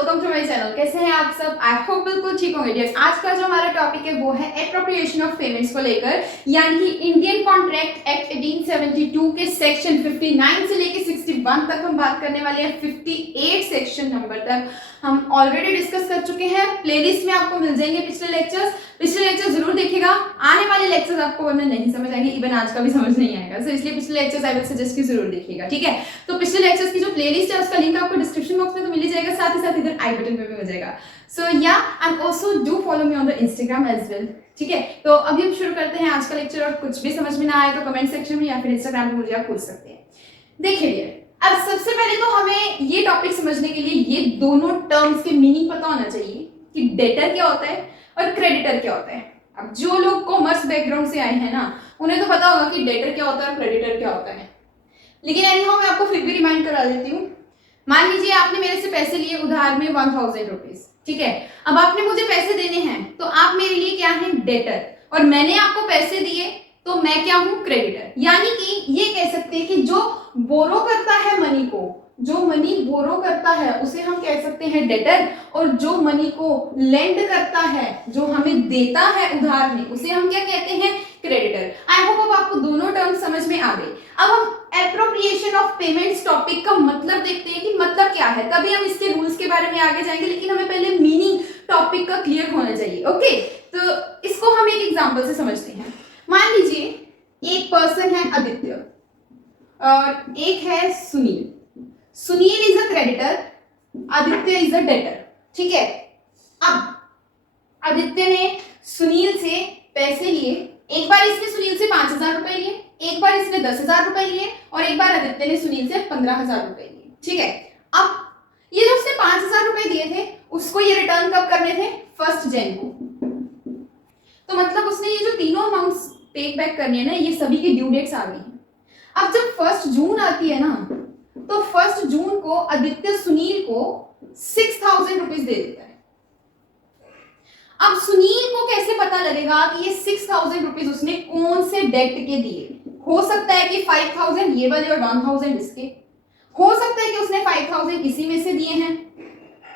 Welcome to my channel. कैसे हैं आप सब? आई होप बिल्कुल ठीक होंगे डियर्स। आज का जो हमारा टॉपिक है वो है एप्रोप्रिएशन ऑफ पेमेंट्स को लेकर, यानी कि इंडियन कॉन्ट्रैक्ट एक्ट 1872 के सेक्शन 59 से लेकर 61 तक हम बात करने वाले हैं। 58 सेक्शन नंबर तक हम ऑलरेडी डिस्कस कर चुके हैं। प्लेलिस्ट में आपको मिल जाएंगे पिछले लेक्चर जरूर देखिएगा। आने वाले लेक्चर्स आपको वरना नहीं समझ आएंगे, इवन आज का भी समझ नहीं आएगा, सो इसलिए पिछले लेक्चर्स आई विल सजेस्ट कि जरूर देखिएगा, ठीक है। तो पिछले लेक्चर्स की जो प्लेलिस्ट है उसका लिंक आपको डिस्क्रिप्शन बॉक्स में तो मिल ही जाएगा, साथ ही साथ इधर आई बटन पे भी मिल जाएगा। So yeah and also do follow me on the Instagram as well, ठीक है। तो अभी हम शुरू करते हैं आज का लेक्चर, और कुछ भी समझ में ना आए तो कमेंट सेक्शन में या फिर इंस्टाग्राम पे मुझे आप पूछ सकते हैं। देखिए अब सबसे पहले तो हमें ये टॉपिक समझने के लिए ये दोनों टर्म्स के मीनिंग पता होना चाहिए कि डेटर क्या होता है और क्रेडिटर क्या होता है। अब जो लोग कॉमर्स बैकग्राउंड से आए हैं ना, उन्हें तो पता होगा कि डेटर क्या होता है और क्रेडिटर क्या होता है, लेकिन एनीहाउ मैं आपको फिर भी रिमाइंड करा देती हूँ। मान लीजिए आपने मेरे से पैसे लिए उधार में 1000 रुपीज, ठीक है। अब आपने मुझे पैसे देने हैं तो आप मेरे लिए क्या है? डेटर। और मैंने आपको पैसे दिए तो मैं क्या हूं? क्रेडिटर। यानी कि ये कह सकते हैं कि जो बोरो करता है मनी को, जो मनी बोरो करता है उसे हम कह सकते हैं डेटर, और जो मनी को लेंड करता है, जो हमें देता है उधार में, उसे हम क्या कहते हैं? क्रेडिटर। आई होप अब आपको दोनों टर्म समझ में आ गए। अब हम एप्रोप्रिएशन ऑफ पेमेंट्स टॉपिक का मतलब देखते हैं कि मतलब क्या है, तभी हम इसके रूल्स के बारे में आगे जाएंगे, लेकिन हमें पहले मीनिंग टॉपिक का क्लियर होना चाहिए। ओके, तो इसको हम एक एग्जाम्पल से समझते हैं। मान लीजिए एक पर्सन है आदित्य और एक है Sunil. Sunil is a creditor, Aditya is a debtor, ठीक है। अब आदित्य ने सुनील से पैसे लिए, एक बार इसने सुनील से 5000 रुपए लिए, एक बार इसने 10,000 रुपए लिए, और एक बार आदित्य ने सुनील से 15,000 रुपए लिए, ठीक है। अब ये जो उसने 5000 रुपए दिए थे उसको ये रिटर्न कब करने थे? 1 जनवरी को। तो मतलब उसने ये जो तीनों अमाउंट्स टेक बैक करनी है ना, ये सभी की ड्यू डेट्स आ गई हैं। अब जब 1 जून आती है ना, तो 1 जून को आदित्य सुनील को 6000 रुपीज दे देता है। अब सुनील को कैसे पता लगेगा कि ये 6000 रुपीज उसने कौन से डेट के दिए? हो सकता है कि 5000 ये वाले और 1000 इसके, हो सकता है कि उसने 5000 इसी में से दिए हैं,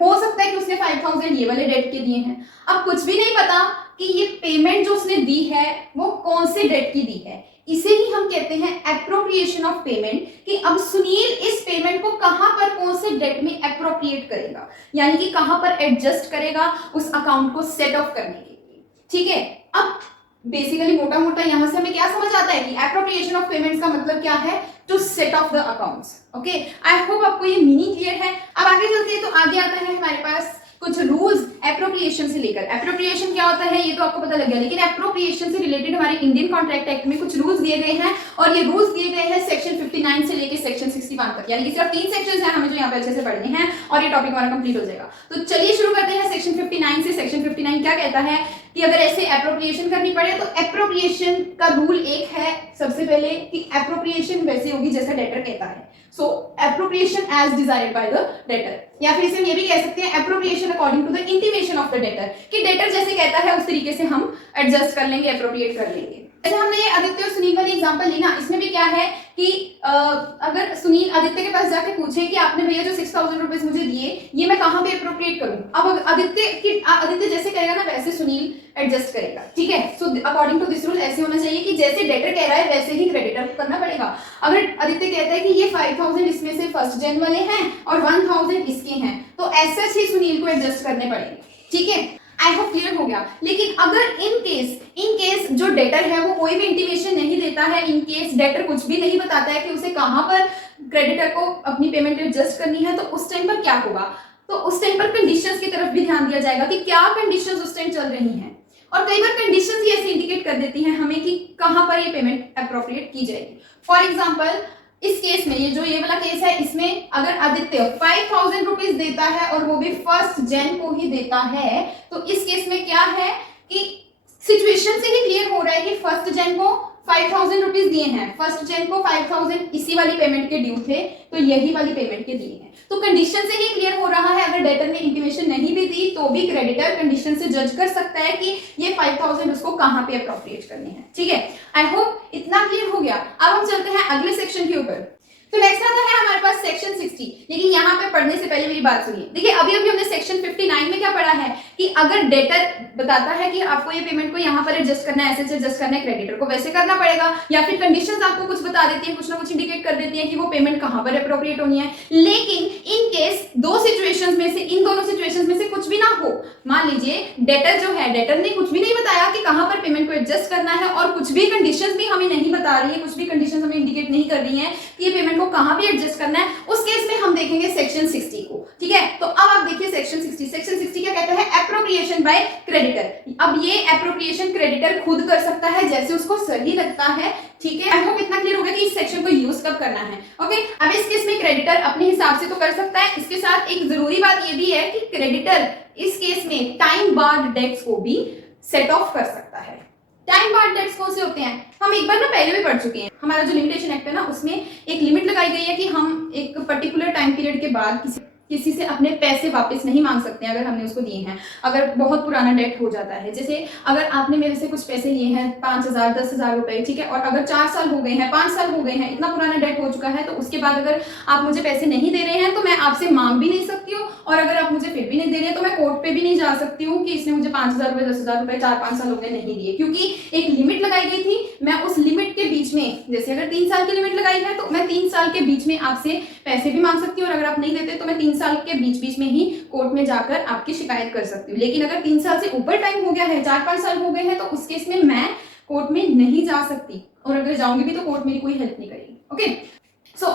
हो सकता है कि उसने 5000 ये वाले डेट के दिए हैं। अब कुछ भी नहीं पता कि ये पेमेंट जो उसने दी है वो कौन से डेट की दी है। इसे ही हम कहते हैं एप्रोप्रिएशन ऑफ पेमेंट, कि अब सुनील इस पेमेंट को कहां पर कौन से डेट में एप्रोप्रिएट करेगा, यानी कि कहां पर एडजस्ट करेगा उस अकाउंट को सेट ऑफ करने के लिए, ठीक है। अब बेसिकली मोटा मोटा यहां से हमें क्या समझ आता है कि एप्रोप्रिएशन ऑफ पेमेंट्स का मतलब क्या है? To set off the accounts. Okay, I hope आपको ये मीनिंग क्लियर है। अब आगे चलते हैं, तो आगे आता है हमारे पास कुछ रूल्स एप्रोप्रिएशन से लेकर। एप्रोप्रिएशन क्या होता है ये तो आपको पता लग गया, लेकिन एप्रोप्रिएशन से रिलेटेड हमारे इंडियन कॉन्ट्रैक्ट एक्ट में कुछ रूल्स दिए गए हैं, और ये रूल्स दिए गए हैं सेक्शन 59 से लेकर सेक्शन 61 तक, यानी कि सिर्फ 3 सेक्शंस हैं हमें जो यहाँ पे अच्छे से पढ़ने हैं, और ये टॉपिक हमारा कंप्लीट हो जाएगा। तो चलिए शुरू करते हैं सेक्शन 59 से। सेक्शन 59 क्या कहता है कि अगर ऐसे एप्रोप्रिएशन करनी पड़े तो एप्रोप्रिएशन का रूल एक है सबसे पहले कि एप्रोप्रिएशन वैसे होगी जैसा डेटर कहता है। So appropriation as desired by the debtor, या फिर इसे ये भी कह सकते हैं appropriation according to the intimation of the debtor, कि डेटर जैसे कहता है उस तरीके से हम एडजस्ट कर लेंगे, एप्रोप्रिएट कर लेंगे। जैसे हमने ये आदित्य और सुनील वाली एग्जांपल ली ना, इसमें भी क्या है कि अगर सुनील आदित्य के पास जाके पूछे कि आपने भैया जो 6000 रुपीज मुझे दिए ये मैं कहां पे एप्रोप्रिएट करूं, अब आदित्य जैसे करेगा ना वैसे सुनील एडजस्ट करेगा, ठीक है। So according to this rule ऐसे होना चाहिए कि जैसे डेटर कह रहा है वैसे ही क्रेडिटर को करना पड़ेगा। अगर आदित्य कहता है कि ये 5000 इसमें से 1 जनवरी वाले हैं और 1000 इसके हैं, तो ऐसे ही सुनील को एडजस्ट करने पड़ेंगे, ठीक है। आई होप क्लियर हो गया। लेकिन अगर इन केस जो डेटर है वो कोई भी इंटीमेशन नहीं देता है, इन केस डेटर कुछ भी नहीं बताता है कि उसे कहां पर क्रेडिटर को अपनी पेमेंट एडजस्ट करनी है, तो उस टाइम पर क्या होगा? तो उस टाइम पर कंडीशंस की तरफ भी ध्यान दिया जाएगा कि क्या कंडीशंस उस टाइम चल रही हैं, और कई बार कंडीशंस ही ऐसे इंडिकेट कर देती हैं हमें कि कहां पर ये पेमेंट एप्रोप्रिएट की जाएगी। फॉर एग्जांपल इस केस में, ये वाला केस है, इसमें अगर आदित्य 5000 रुपीज देता है और वो भी 1 जनवरी को ही देता है, तो इस केस में क्या है कि सिचुएशन से ही क्लियर हो रहा है कि 1 जनवरी को 5000 रुपीज दिए हैं, 1 जनवरी को 5000 इसी वाली पेमेंट के ड्यू थे, तो यही वाली पेमेंट के दिए हैं। तो कंडीशन से ही क्लियर हो रहा है, अगर डेटर ने इंटीमेशन नहीं भी दी तो भी क्रेडिटर कंडीशन से जज कर सकता है कि ये 5000 उसको कहां पे अप्रोप्रिएट करने हैं, ठीक है। आई होप इतना क्लियर हो गया। अब हम चलते हैं अगले सेक्शन के ऊपर। तो नेक्स्ट आता है हमारे पास सेक्शन 60। लेकिन यहाँ पे पढ़ने से पहले मेरी बात सुनिए। देखिए अभी अभी हमने सेक्शन 59 में क्या पढ़ा है कि अगर डेटर बताता है कि आपको ये पेमेंट को यहाँ पर एडजस्ट करना है, ऐसे एडजस्ट करना है, क्रेडिटर को वैसे करना पड़ेगा, या फिर कंडीशंस आपको कुछ बता देती है, कुछ ना कुछ इंडिकेट कर देती है कि वो पेमेंट कहाँ पर अप्रोप्रिएट होनी है। लेकिन इन केस दो सिचुएशंस में से, इन दोनों सिचुएशंस में से कुछ भी ना हो, मान लीजिए डेटर जो है, डेटर ने कुछ भी नहीं बताया कि कहाँ पर पेमेंट को एडजस्ट करना है और कुछ भी कंडीशंस भी हमें नहीं बता रही है, कुछ भी कंडीशंस हमें इंडिकेट नहीं कर रही है कि ये पेमेंट को कहां भी एडजस्ट करना है, उस केस में हम देखेंगे सेक्शन 60 को। ठीक है, तो अब आप देखिए सेक्शन 60। सेक्शन 60 क्या कहता है? Appropriation by creditor. अब ये एप्रोप्रिएशन क्रेडिटर खुद कर सकता है जैसे उसको सही लगता है। ठीक है, आई होप इतना क्लियर होगा कि इस सेक्शन को यूज कब करना है। ओके, अब इस केस में क्रेडिटर अपने हिसाब से तो कर सकता है, इसके साथ एक जरूरी बात ये भी है कि क्रेडिटर इस केस में टाइम बार्ड डेट्स को भी सेट ऑफ कर सकता है। टाइम बार्ड डेट्स कौन से होते हैं? हम एक बार ना पहले भी पढ़ चुके हैं। हमारा जो लिमिटेशन एक्ट है ना, उसमें एक लिमिट लगाई गई है कि हम एक पर्टिकुलर टाइम पीरियड के बाद किसी से अपने पैसे वापस नहीं मांग सकते हैं अगर हमने उसको दिए हैं, अगर बहुत पुराना डेट हो जाता है। जैसे अगर आपने मेरे से कुछ पैसे लिए हैं 5,000 10,000 रुपए, ठीक है, और अगर 4 साल हो गए हैं, 5 साल हो गए हैं, इतना पुराना डेट हो चुका है, तो उसके बाद अगर आप मुझे पैसे नहीं दे रहे हैं तो मैं आपसे मांग भी नहीं सकती हूँ, और अगर आप मुझे फिर भी नहीं दे रहे हैं तो मैं कोर्ट पे भी नहीं जा सकती हूँ कि इसने मुझे 5,000 रुपए 10,000 रुपए 4-5 साल हो गए नहीं दिए, क्योंकि एक लिमिट लगाई गई थी। मैं उस लिमिट के बीच में, जैसे अगर 3 साल की लिमिट लगाई है तो मैं 3 साल के बीच में आपसे पैसे भी मांग सकती हूँ, और अगर आप नहीं देते तो मैं 3 साल के बीच में ही कोर्ट में जाकर आपकी शिकायत कर सकती हूँ। लेकिन अगर 3 साल से ऊपर टाइम हो गया है, 4-5 साल हो गए हैं, तो उस केस में मैं कोर्ट में नहीं जा सकती, और अगर जाऊंगी भी तो कोर्ट मेरी कोई हेल्प नहीं करेगी। ओके, सो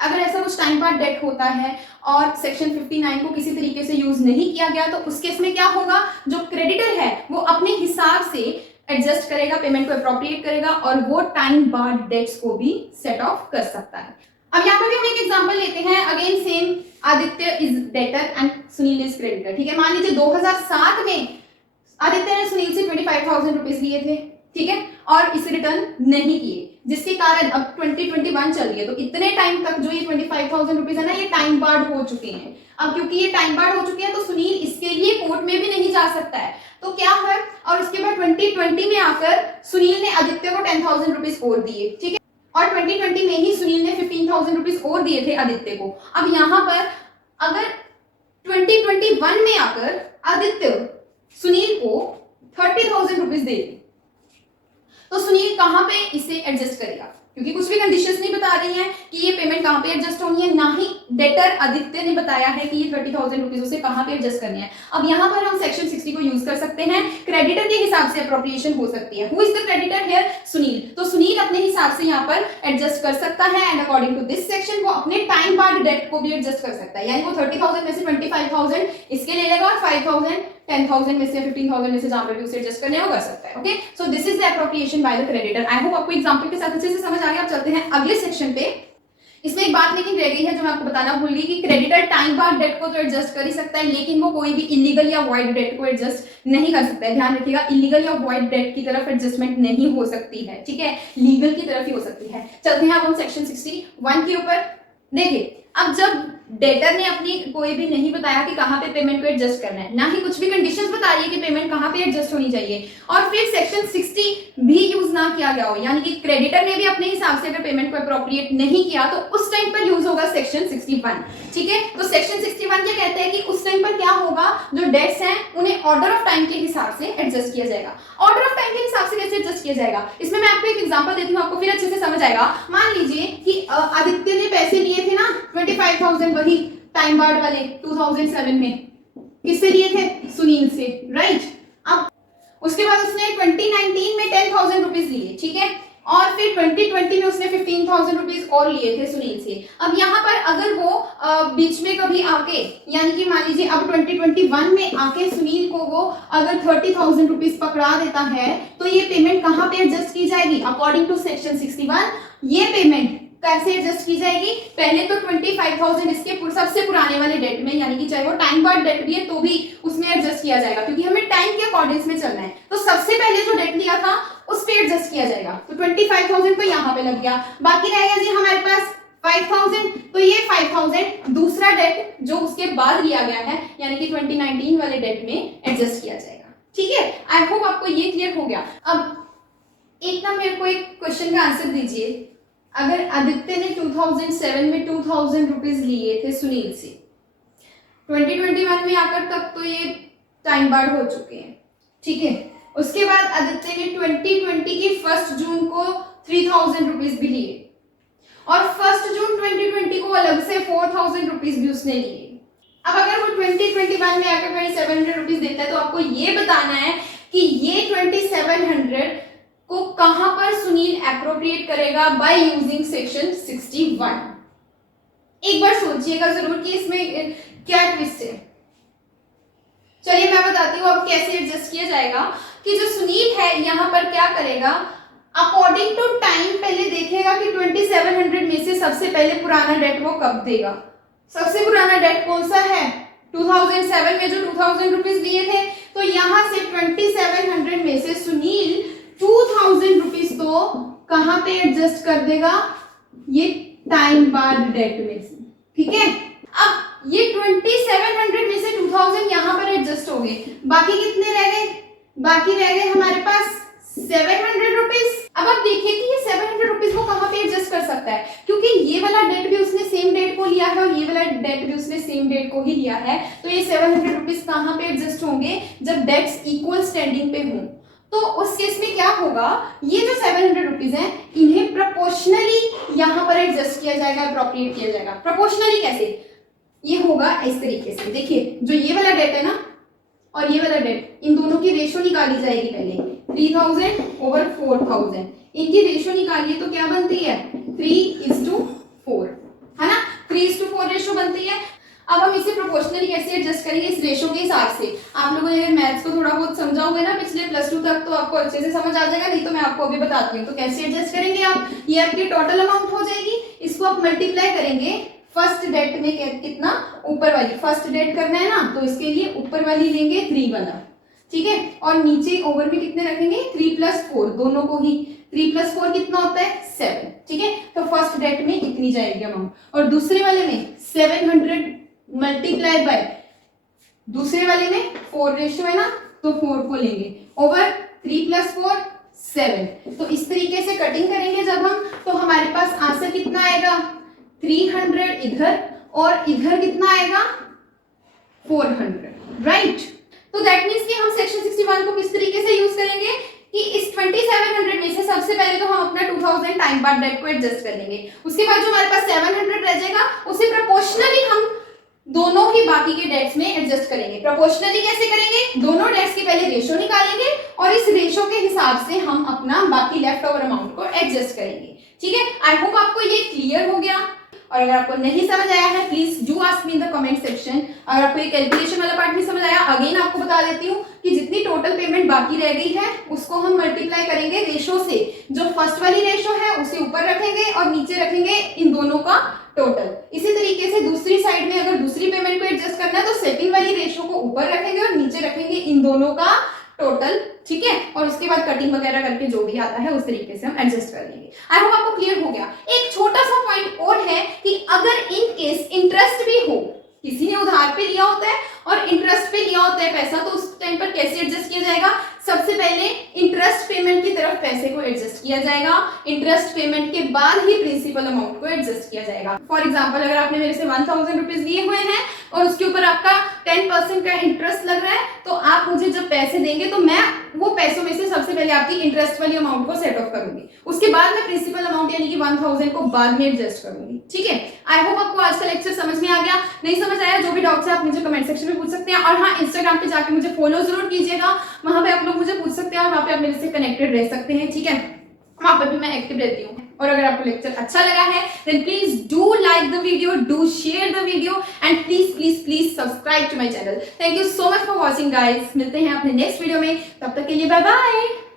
अगर ऐसा कुछ टाइम बार्ड डेट होता है और सेक्शन 59 को किसी तरीके से यूज नहीं किया गया, तो उस केस में क्या होगा? जो क्रेडिटर है वो अपने हिसाब से एडजस्ट करेगा, पेमेंट को अप्रोप्रिएट करेगा, और वो टाइम बार्ड डेट्स को भी सेट ऑफ कर सकता है। अब यहाँ पर भी हम एक एग्जांपल लेते हैं। Again same, Aditya is debtor and Sunil is creditor. ठीक है, मान लीजिए 2007 में आदित्य ने सुनील से 25,000 रुपीज लिए थे, ठीक है, और इसे रिटर्न नहीं किए, जिसके कारण अब 2021 चल रही है, तो इतने टाइम तक जो ये 25,000 रुपीज है ना, ये टाइम बार्ड हो चुके हैं। अब क्योंकि ये टाइम बार्ड हो चुके हैं तो सुनील इसके लिए कोर्ट में भी नहीं जा सकता है, तो क्या है, और उसके बाद 2020 में आकर सुनील ने आदित्य को 10,000 रुपीज और दिए, ठीक है, और 2020 में ही सुनील ने 15,000 रुपीज और दिए थे आदित्य को। अब यहाँ पर अगर 2021 में आकर आदित्य सुनील को 30,000 रुपीज दे, तो सुनील कहां पे इसे एडजस्ट करेगा? क्योंकि कुछ भी कंडीशंस नहीं बता रही हैं कि ये पेमेंट कहां पे एडजस्ट होनी है, ना ही डेटर आदित्य ने बताया है कि ये 30,000 रुपीज उसे कहां पे एडजस्ट करनी है। अब यहाँ पर हम सेक्शन 60 को यूज कर सकते हैं, क्रेडिटर के हिसाब से अप्रोप्रिएशन हो सकती है। Who is the creditor here? Sunil. तो सुनील अपने हिसाब से यहाँ पर एडजस्ट कर सकता है, and according to this section वो अपने टाइम बार्ड डेट को भी एडजस्ट कर सकता है, यानी वो 30,000 में से 25,000 इसके ले लेगा, और 5,000 10,000 में से 15,000 में से जहां पर भी उसे एडजस्ट करने वो कर सकता है। Okay, so this is the appropriation by the creditor. I hope आपको एग्जांपल के साथ अच्छे से समझ आ गया। अब चलते हैं अगले सेक्शन पे। इसमें एक बात लेकिन रह गई है जो मैं आपको बताना भूल गई कि क्रेडिटर टाइम बार्ड डेट को तो एडजस्ट कर ही सकता है, लेकिन वो कोई भी इलीगल या वॉइड डेट को एडजस्ट नहीं कर सकता है। ध्यान रखिएगा, इलीगल या वॉइड डेट की तरफ एडजस्टमेंट नहीं हो सकती है, ठीक है, लीगल की तरफ ही हो सकती है। चलते हैं अब हम सेक्शन 61 के ऊपर। देखिए, अब जब डेटर ने अपनी कोई भी नहीं बताया कि कहां पे पेमेंट को एडजस्ट करना है, ना ही कुछ भी कंडीशंस बता रही है कि पेमेंट कहां पे एडजस्ट होनी चाहिए, और फिर सेक्शन 60 भी यूज ना किया गया हो, यानी कि क्रेडिटर ने भी अपने हिसाब से अगर पेमेंट को अप्रोप्रिएट नहीं किया, तो उस टाइम पर यूज होगा सेक्शन 61। ठीक है, तो सेक्शन 61 क्या कहते हैं कि उस टाइम पर क्या होगा, जो डेट्स हैं उन्हें ऑर्डर ऑफ टाइम के हिसाब से एडजस्ट किया जाएगा। ऑर्डर ऑफ टाइम के हिसाब से कैसे एडजस्ट किया जाएगा? इसमें मैं आपको एक एग्जांपल देती हूँ, आपको फिर अच्छे से समझ आएगा। मान लीजिए कि आदित्य ने पैसे लिए थे ना 25,000, वही टाइम बार्ड वाले 2007 में, किससे लिए थे? सुनील से, राइट। अब उसके बाद उसने 2019 में 10,000 रुपीज लिए, ठीक है, और फिर 2020 में उसने 15,000 रुपीज और लिए थे सुनील से। अब यहाँ पर अगर वो बीच में कभी आके, यानी कि मान लीजिए अब 2021 में आके सुनील को वो अगर 30,000 रुपीज पकड़ा देता है, तो ये पेमेंट कहाँ पे एडजस्ट की जाएगी? अकॉर्डिंग टू सेक्शन 61 ये पेमेंट कैसे एडजस्ट की जाएगी? पहले तो 25,000 इसके सबसे पुराने वाले डेट में, यानी कि चाहे वो टाइम बार्ड डेट भी है तो भी उसमें एडजस्ट किया जाएगा, क्योंकि हमें टाइम के अकॉर्डिंग में चलना है। तो सबसे पहले जो डेट लिया था उस पे एडजस्ट किया जाएगा, तो 25,000 तो यहाँ पे लग गया, बाकी रहेगा जी हमारे पास 5,000, तो ये 5,000 दूसरा डेट जो उसके बाद लिया गया है, यानी कि 2019 वाले डेट में एडजस्ट किया जाएगा। ठीक है, आई होप आपको ये क्लियर हो गया। अब एक ना मेरे को एक क्वेश्चन का आंसर दीजिए। अगर आदित्य ने 2007 में 2000 रुपीज लिए थे सुनील से, 2021 में आकर तक तो ये टाइम बार्ड हो चुके हैं, ठीक है। उसके बाद आदित्य ने 2020 की 1 जून को 3000 रुपीज भी लिए और 1 जून 2020 को अलग से 4000 रुपीज भी उसने लिए। अब अगर वो 2021 में आकर 2700 रुपीज देता है तो आपको ये बताना है कि ये 2700 को कहां पर सुनील एप्रोप्रिएट करेगा बाय यूजिंग सेक्शन 61। एक बार सोचिएगा जरूर कि इसमें क्या ट्विस्ट है। चलिए मैं बताती हूँ अब कैसे एडजस्ट किया जाएगा कि जो सुनील है यहाँ पर क्या करेगा, अकॉर्डिंग टू टाइम पहले देखेगा कि 2700 में से सबसे पहले पुराना डेट वो कब देगा। सबसे पुराना डेट कौन सा है, 2007 में जो 2000 रुपीज दिए थे, तो यहाँ से 2700 में से सुनील 2000 रुपीज तो कहाँ पे एडजस्ट कर देगा, ये टाइम बार्ड डेट में से, ठीक है। अब ये 2700 में से 2000 यहाँ पर एडजस्ट हो गए, बाकी कितने रह गए, बाकी रह गए हमारे पास 700 रुपीज। अब आप देखिए कि ये 700 रुपीज को कहाँ पे एडजस्ट कर सकता है, क्योंकि ये वाला डेट भी उसने सेम डेट को लिया है और ये वाला डेट भी उसने सेम डेट को ही लिया है, तो ये 700 रुपीज कहाँ पे एडजस्ट होंगे, जब डेट्स इक्वल स्टैंडिंग पे हों। तो उस केस में क्या होगा, ये जो 700 रुपीज है इन्हें प्रोपोर्शनली यहाँ पर एडजस्ट किया जाएगा, अप्रोप्रिएट किया जाएगा। प्रोपोर्शनली कैसे, ये होगा इस तरीके से, देखिए जो ये वाला डेट है ना और ये वाला डेट, इन दोनों की रेशो निकाली जाएगी पहले, 3000 over 4000, इनकी रेशो निकालिए तो क्या बनती है 3:4, है ना, 3:4 रेशो बनती है। अब हम इसे प्रोपोर्शनली कैसे एडजस्ट करेंगे, इस रेशो के हिसाब से। आप लोगों ने अगर मैथ्स को थोड़ा बहुत समझा होगा ना पिछले +2 तक तो आपको अच्छे से समझ आ जाएगा, नहीं तो मैं आपको अभी बताती हूँ। तो कैसे एडजस्ट करेंगे आप, ये आपकी टोटल अमाउंट हो जाएगी, इसको आप मल्टीप्लाई करेंगे फर्स्ट डेट में कितना, ऊपर वाली फर्स्ट डेट करना है ना, तो इसके लिए ऊपर वाली लेंगे 3 वाला, ठीक है, और नीचे ओवर में कितने रखेंगे 3 + 4, दोनों को ही 3 + 4 कितना होता है 7, ठीक है। तो फर्स्ट डेट में इतनी जाएगी अमाउंट, और दूसरे वाले में 700 मल्टीप्लाई बाय दूसरे वाले में 4 रेशियो है ना, तो 4 को लेंगे ओवर 3 + 4 7। तो इस तरीके से कटिंग करेंगे जब हम, तो हमारे पास आंसर कितना आएगा 300 इधर और इधर कितना आएगा 400, राइट। तो दैट मींस कि हम सेक्शन 61 को किस तरीके से यूज करेंगे कि इस 2700 में से सबसे पहले तो हम अपना 2000 टाइम बार्ड डेट को एडजस्ट कर लेंगे, उसके बाद जो हमारे पास 700 रह जाएगा उसे प्रोपोर्शनली हम दोनों ही बाकी के डेट्स में एडजस्ट करेंगे। प्रोपोर्शनली कैसे करेंगे, दोनों डेट्स के पहले रेशो निकालेंगे और इस रेशो के हिसाब से हम अपना बाकी लेफ्ट ओवर अमाउंट को एडजस्ट करेंगे, ठीक है। आई होप आपको ये क्लियर हो गया, और अगर आपको नहीं समझ आया है please do ask me in the comment section. अगर आपको ये कैलकुलेशन वाला पार्ट नहीं समझ आया, अगेन आपको बता देती हूँ कि जितनी टोटल पेमेंट बाकी रह गई है उसको हम मल्टीप्लाई करेंगे रेशो से, जो फर्स्ट वाली रेशो है उसे ऊपर रखेंगे और नीचे रखेंगे इन दोनों का टोटल। इसी तरीके से दूसरी साइड में अगर दूसरी पेमेंट को एडजस्ट करना है तो सेकंड वाली रेशो को ऊपर रखेंगे और नीचे रखेंगे इन दोनों का टोटल, ठीक है। और उसके बाद कटिंग वगैरह करके जो भी आता है उस तरीके से हम एडजस्ट कर लेंगे। आई होप आपको क्लियर हो गया। एक छोटा सा पॉइंट और है कि अगर इन केस इंटरेस्ट भी हो, किसी ने उधार पे लिया होता है और इंटरेस्ट पे लिया होता है पैसा, तो उस टाइम पर कैसे एडजस्ट किया जाएगा, सबसे पहले इंटरेस्ट पेमेंट की तरफ पैसे को एडजस्ट किया जाएगा, इंटरेस्ट पेमेंट के बाद ही प्रिंसिपल अमाउंट को एडजस्ट किया जाएगा। फॉर एग्जांपल अगर आपने मेरे से 1000 रुपीज लिए हुए हैं और उसके ऊपर आपका 10% का इंटरेस्ट लग रहा है, तो आप मुझे जब पैसे देंगे तो मैं वो पैसों में से सबसे पहले आपकी इंटरेस्ट वाली अमाउंट को सेट ऑफ करूंगी, उसके बाद मैं प्रिंसिपल अमाउंट यानी कि 1000 को बाद में एडजस्ट करूंगी, ठीक है। आई होप आपको आज का लेक्चर समझ में आ गया। नहीं समझ आया, जो भी डाउट्स है आप मुझे कमेंट सेक्शन में पूछ सकते हैं, और हाँ इंस्टाग्राम पे जाके मुझे फॉलो जरूर कीजिएगा, वहां पे आप लोग मुझे पूछ सकते हैं और वहां पे आप मेरे से कनेक्टेड रह सकते हैं, ठीक है। वहां पर भी मैं एक्टिव रहती हूँ। और अगर आपको लेक्चर अच्छा लगा है then please do like the video, do share the video and please please please subscribe to my channel. Thank you so much for watching guys. मिलते हैं अपने नेक्स्ट वीडियो में, तब तक के लिए बाय बाय।